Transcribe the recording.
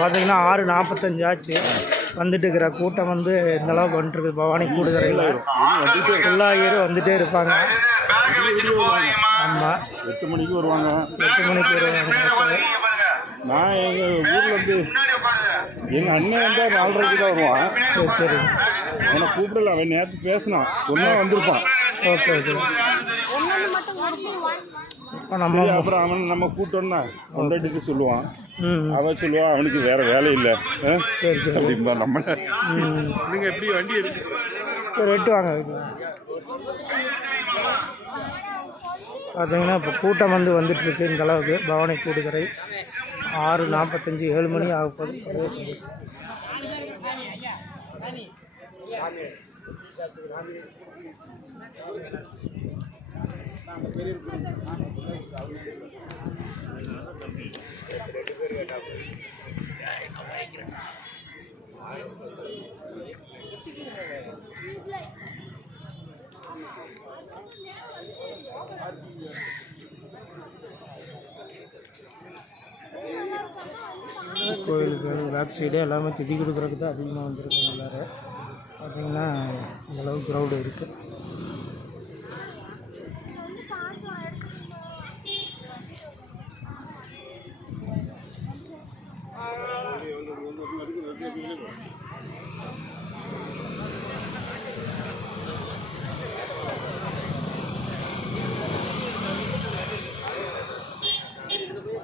பார்த்தீங்கன்னா 6:45 ஆச்சு. வந்துட்டு இருக்கிற கூட்டம் வந்து இந்த அளவுக்கு வந்துட்டுருக்கு. பவானி கூடுதறையில் ஃபுல்லாக வந்துகிட்டே இருப்பாங்க. ஆமாம், 8 மணிக்கு வருவாங்க. 8 மணிக்கு வருவாங்க. நான் எங்கள் ஊர்லேருந்து எங்கள் அண்ணன் வந்தால் 4:30க்கு தான் வருவான். சரி சரி. அவனை கூப்பிடல, அவன் நேற்று பேசினான், ஒன்றா வந்திருப்பான். Okay okay. அப்புறம் அவன் நம்ம கூப்பிட்டோன்னா கொண்டாட்டிட்டு சொல்லுவான். அவன் சொல்லுவான் அவனுக்கு வேற வேலை இல்லை அப்படின்பா. நம்ம நீங்கள் எப்படி வண்டி எடுத்து ரெட்டு வாங்க. பார்த்தீங்கன்னா இப்போ கூட்டம் வந்துட்டுருக்கு இந்த அளவுக்கு. பவானி கூடுதுறை 6:45 7 மணி ஆக போகுது. கோயிலுக்கு பேக் சைடு எல்லாமே திதி கொடுக்குறதுக்கு தான் அதிகமாக வந்துருக்காங்க எல்லோரும். பார்த்திங்கன்னா இந்தளவுக்கு க்ரௌடு இருக்குது.